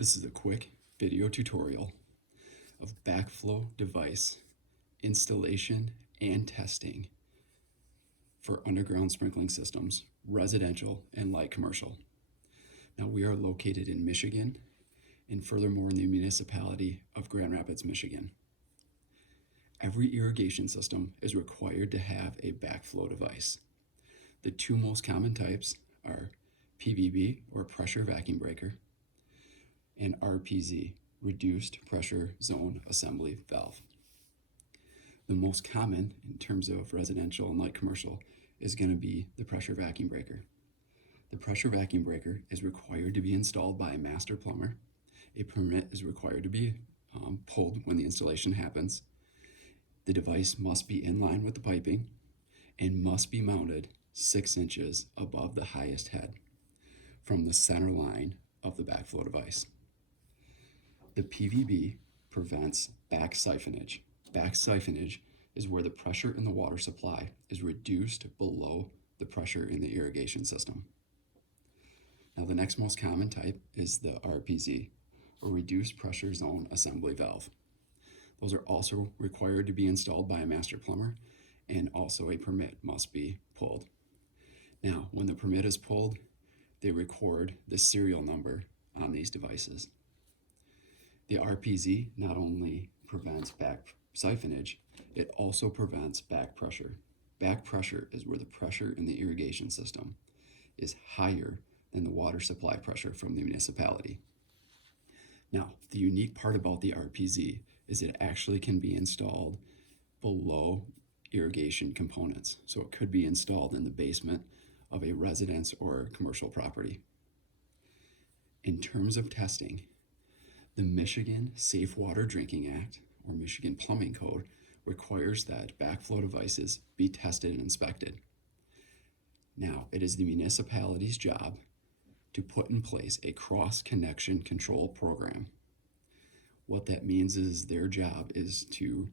This is a quick video tutorial of backflow device installation and testing for underground sprinkling systems, residential and light commercial. Now we are located in Michigan and furthermore in the municipality of Grand Rapids, Michigan. Every irrigation system is required to have a backflow device. The two most common types are PVB or pressure vacuum breaker and RPZ, reduced pressure zone assembly valve. The most common in terms of residential and light commercial is going to be the pressure vacuum breaker. The pressure vacuum breaker is required to be installed by a master plumber. A permit is required to be pulled when the installation happens. The device must be in line with the piping and must be mounted 6 inches above the highest head from the center line of the backflow device. The PVB prevents back siphonage. Back siphonage is where the pressure in the water supply is reduced below the pressure in the irrigation system. Now the next most common type is the RPZ, or reduced pressure zone assembly valve. Those are also required to be installed by a master plumber, and also a permit must be pulled. Now, when the permit is pulled, they record the serial number on these devices. The RPZ not only prevents back siphonage, it also prevents back pressure. Back pressure is where the pressure in the irrigation system is higher than the water supply pressure from the municipality. Now, the unique part about the RPZ is it actually can be installed below irrigation components. So it could be installed in the basement of a residence or commercial property. In terms of testing, the Michigan Safe Water Drinking Act, or Michigan Plumbing Code, requires that backflow devices be tested and inspected. Now, it is the municipality's job to put in place a cross-connection control program. What that means is their job is to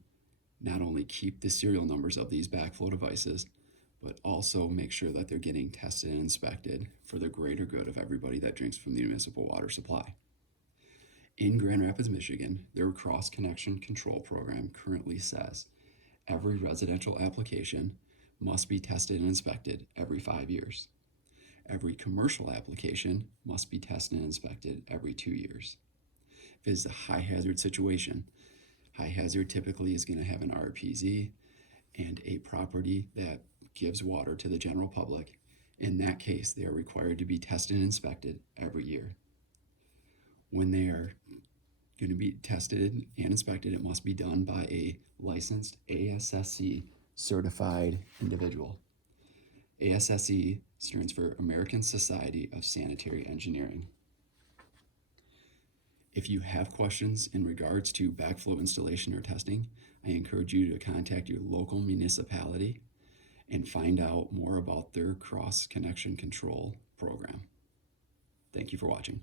not only keep the serial numbers of these backflow devices, but also make sure that they're getting tested and inspected for the greater good of everybody that drinks from the municipal water supply. In Grand Rapids, Michigan, their cross-connection control program currently says every residential application must be tested and inspected every 5 years. Every commercial application must be tested and inspected every 2 years. If it is a high hazard situation, high hazard typically is going to have an RPZ and a property that gives water to the general public. In that case, they are required to be tested and inspected every year. When they are going to be tested and inspected, it must be done by a licensed ASSE certified individual. ASSE stands for American Society of Sanitary Engineering. If you have questions in regards to backflow installation or testing, I encourage you to contact your local municipality and find out more about their cross-connection control program. Thank you for watching.